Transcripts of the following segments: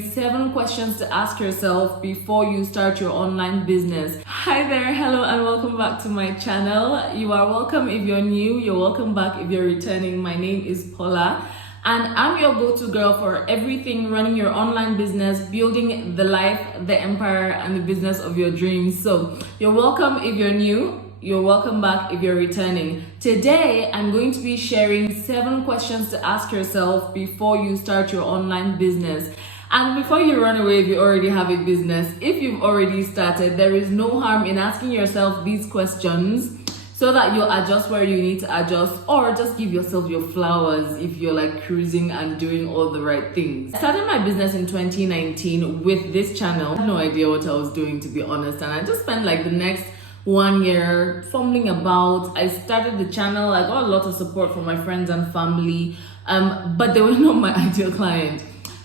7 questions to ask yourself before you start your online business. Hi there, hello, and welcome back to my channel. You are welcome if you're new, you're welcome back if you're returning. My name is Paula, and I'm your go-to girl for everything running your online business, building the life, the empire, and the business of your dreams. So you're welcome if you're new. You're welcome back if you're returning. Today, I'm going to be sharing 7 questions to ask yourself before you start your online business. And before you run away if you already have a business, if you've already started, there is no harm in asking yourself these questions so that you'll adjust where you need to adjust, or just give yourself your flowers if you're like cruising and doing all the right things. I started my business in 2019 with this channel. I had no idea what I was doing, to be honest, and I just spent like the next 1 year fumbling about. I started the channel, I got a lot of support from my friends and family, but they were not my ideal client.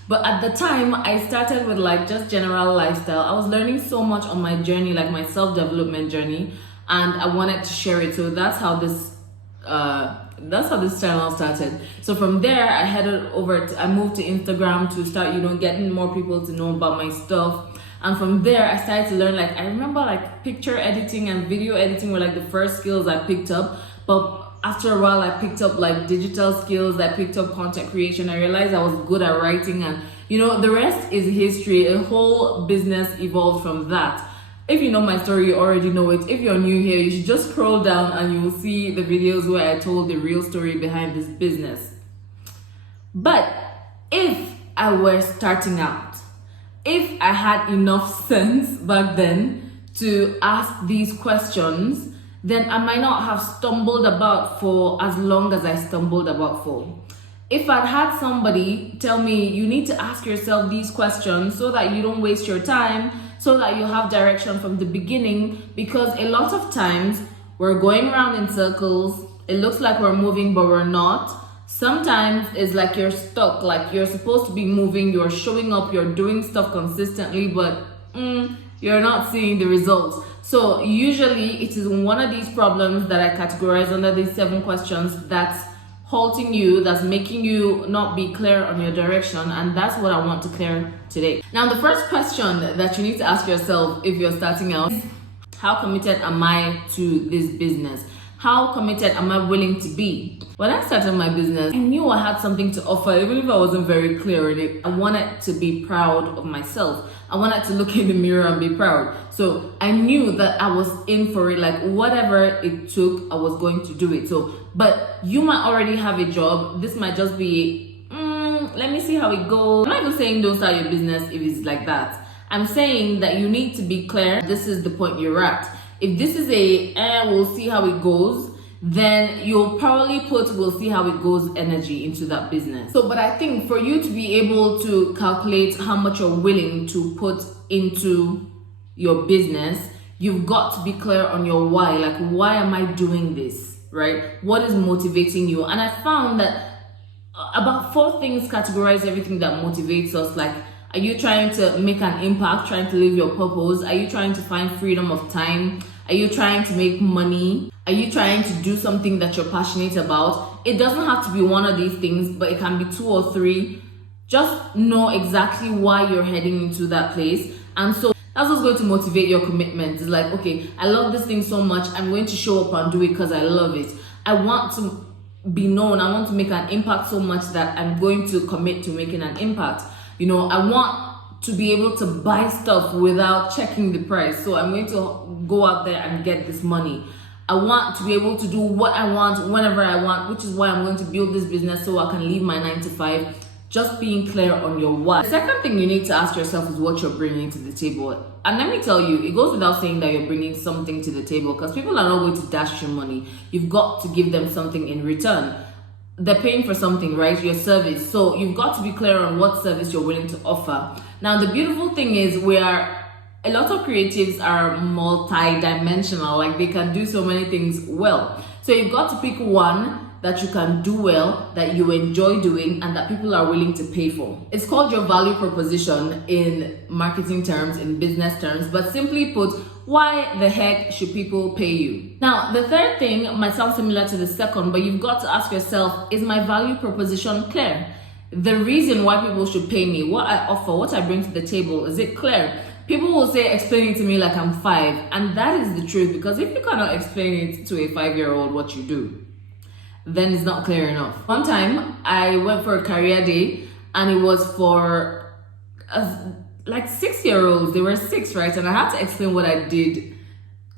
But at the time, I started with like just general lifestyle. I was learning so much on my journey, like my self-development journey, and I wanted to share it. So that's how this channel started. So from there, I moved to Instagram to start, getting more people to know about my stuff. And from there, I started to learn, I remember picture editing and video editing were like the first skills I picked up. But after a while, I picked up digital skills, I picked up content creation. I realized I was good at writing, and the rest is history. A whole business evolved from that. If you know my story, you already know it. If you're new here, you should just scroll down and you will see the videos where I told the real story behind this business. But if I were starting out, if I had enough sense back then to ask these questions, then I might not have stumbled about for as long as I stumbled about for. If I'd had somebody tell me, you need to ask yourself these questions so that you don't waste your time, so that you have direction from the beginning, because a lot of times we're going around in circles. It looks like we're moving, but we're not. Sometimes it's like you're stuck, like you're supposed to be moving, you're showing up, you're doing stuff consistently, but you're not seeing the results. So usually it is one of these problems that I categorize under these 7 questions that's halting you, that's making you not be clear on your direction, and that's what I want to clear today. Now, the first question that you need to ask yourself if you're starting out is, how committed am I to this business? How committed am I willing to be? When I started my business, I knew I had something to offer, even if I wasn't very clear in it. I wanted to be proud of myself. I wanted to look in the mirror and be proud. So I knew that I was in for it, whatever it took, I was going to do it. But you might already have a job. This might just be, let me see how it goes. I'm not even saying don't start your business if it's like that. I'm saying that you need to be clear. This is the point you're at. If this is we'll see how it goes, then you'll probably put we'll see how it goes energy into that business. But I think for you to be able to calculate how much you're willing to put into your business, you've got to be clear on your why. Why am I doing this, right? What is motivating you? And I found that about 4 things categorize everything that motivates us. Are you trying to make an impact, trying to live your purpose? Are you trying to find freedom of time? Are you trying to make money? Are you trying to do something that you're passionate about? It doesn't have to be one of these things, but it can be 2 or 3. Just know exactly why you're heading into that place. And so that's what's going to motivate your commitment. It's okay, I love this thing so much. I'm going to show up and do it because I love it. I want to be known. I want to make an impact so much that I'm going to commit to making an impact. I want to be able to buy stuff without checking the price. So I'm going to go out there and get this money. I want to be able to do what I want whenever I want, which is why I'm going to build this business so I can leave my 9 to 5. Just being clear on your why. The second thing you need to ask yourself is what you're bringing to the table. And let me tell you, it goes without saying that you're bringing something to the table, because people are not going to dash your money. You've got to give them something in return. They're paying for something, right? Your service. So you've got to be clear on what service you're willing to offer. Now, the beautiful thing is a lot of creatives are multi-dimensional. They can do so many things well. So you've got to pick one that you can do well, that you enjoy doing, and that people are willing to pay for. It's called your value proposition in marketing terms, in business terms, but simply put, why the heck should people pay you? Now, the third thing might sound similar to the second, but you've got to ask yourself, is my value proposition clear? the reason why people should pay me, what I offer, what I bring to the table, is it clear? People will say, explain it to me like I'm 5. And that is the truth, because if you cannot explain it to a 5-year-old what you do, then it's not clear enough. One time, I went for a career day, and it was for like 6-year-olds. They were 6, right? And I had to explain what I did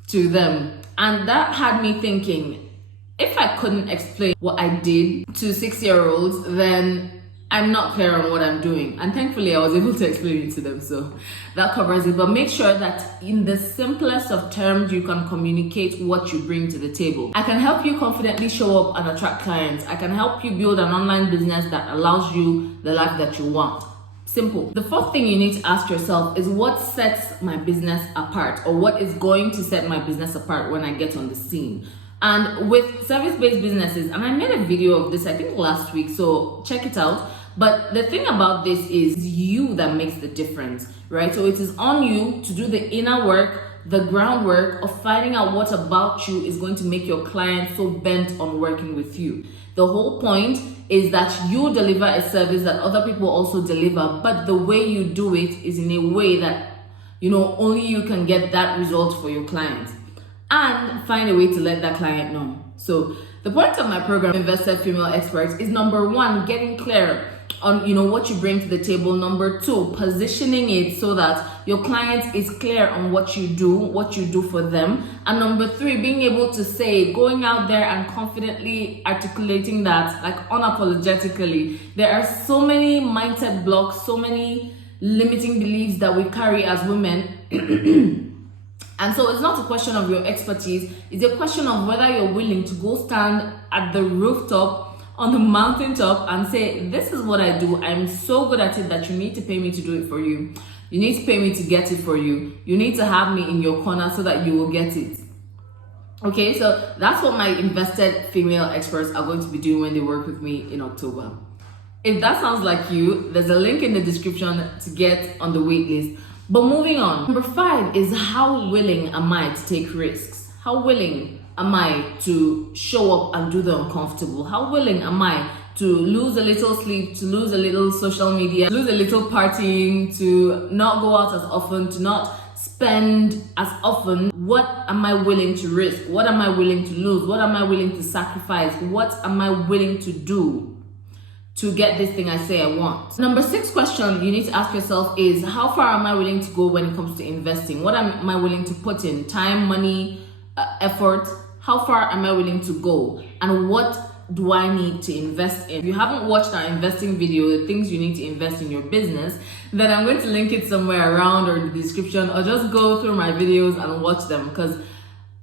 to them. And that had me thinking, if I couldn't explain what I did to 6-year-olds, then I'm not clear on what I'm doing. And thankfully, I was able to explain it to them, so that covers it. But make sure that in the simplest of terms, you can communicate what you bring to the table. I can help you confidently show up and attract clients. I can help you build an online business that allows you the life that you want. Simple. The fourth thing you need to ask yourself is, what sets my business apart, or what is going to set my business apart when I get on the scene? And with service-based businesses, and I made a video of this, I think last week, so check it out. But the thing about this is you that makes the difference, right? So it is on you to do the inner work, the groundwork of finding out what about you is going to make your client so bent on working with you. The whole point is that you deliver a service that other people also deliver, but the way you do it is in a way that, only you can get that result for your client, and find a way to let that client know. So the point of my program, Invested Female Experts, is number 1, getting clear on what you bring to the table. Number 2, positioning it so that your client is clear on what you do for them. And number 3, being able to say, going out there and confidently articulating that, like unapologetically. There are so many mindset blocks, so many limiting beliefs that we carry as women. And so it's not a question of your expertise, it's a question of whether you're willing to go stand at the rooftop, on the mountaintop, and say, this is what I do. I'm so good at it that you need to pay me to do it for you. You need to pay me to get it for you. You need to have me in your corner so that you will get it. Okay, so that's what my invested female experts are going to be doing when they work with me in October. If that sounds like you, there's a link in the description to get on the wait list. But moving on, number 5 is, how willing am I to take risks? How willing am I to show up and do the uncomfortable? How willing am I to lose a little sleep, to lose a little social media, lose a little partying, to not go out as often, to not spend as often? What am I willing to risk? What am I willing to lose? What am I willing to sacrifice? What am I willing to do to get this thing I say I want? Number 6 question you need to ask yourself is, how far am I willing to go when it comes to investing? What am I willing to put in? Time, money, effort. How far am I willing to go? And what do I need to invest in? If you haven't watched our investing video, the things you need to invest in your business, then I'm going to link it somewhere around or in the description, or just go through my videos and watch them, because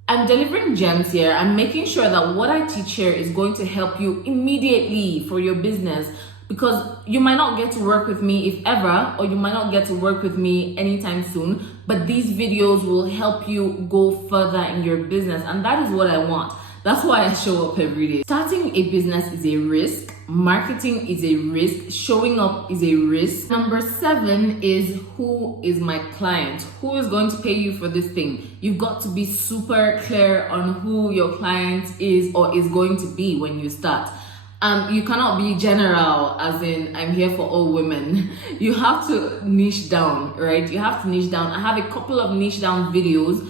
I'm delivering gems here. I'm making sure that what I teach here is going to help you immediately for your business, because you might not get to work with me if ever, or you might not get to work with me anytime soon, but these videos will help you go further in your business, and that is what I want. That's why I show up every day. Starting a business is a risk. Marketing is a risk. Showing up is a risk. Number 7 is, who is my client? Who is going to pay you for this thing? You've got to be super clear on who your client is or is going to be when you start. You cannot be general, as in, I'm here for all women. You have to niche down, right? You have to niche down. I have a couple of niche down videos,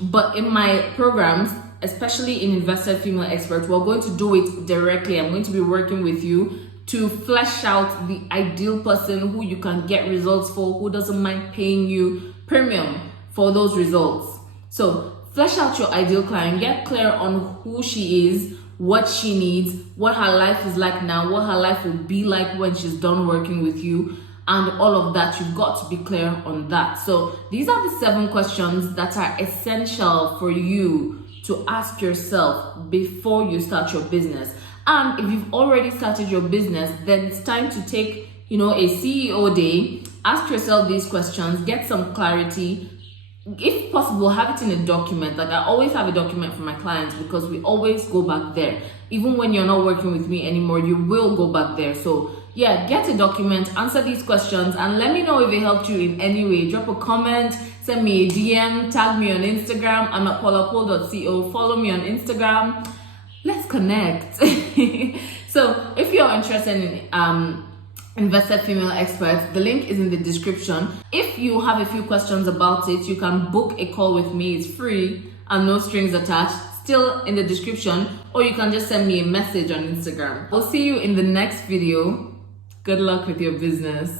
but in my programs, especially in Invested Female Experts, we're going to do it directly. I'm going to be working with you to flesh out the ideal person who you can get results for, who doesn't mind paying you premium for those results. So flesh out your ideal client, get clear on who she is, what she needs, what her life is like now, what her life will be like when she's done working with you, and all of that. You've got to be clear on that. So these are the 7 questions that are essential for you to ask yourself before you start your business. And if you've already started your business, then it's time to take, a CEO day, ask yourself these questions, get some clarity. If possible, have it in a document. Like, I always have a document for my clients, because we always go back there. Even when you're not working with me anymore, you will go back there. So yeah, get a document, answer these questions, and let me know if it helped you in any way. Drop a comment, send me a DM, tag me on Instagram. I'm at paulapol.co. Follow me on Instagram. Let's connect. So if you're interested in invested female experts, the link is in the description. If you have a few questions about it, you can book a call with me. It's free and no strings attached, still in the description, or you can just send me a message on Instagram. I'll see you in the next video. Good luck with your business.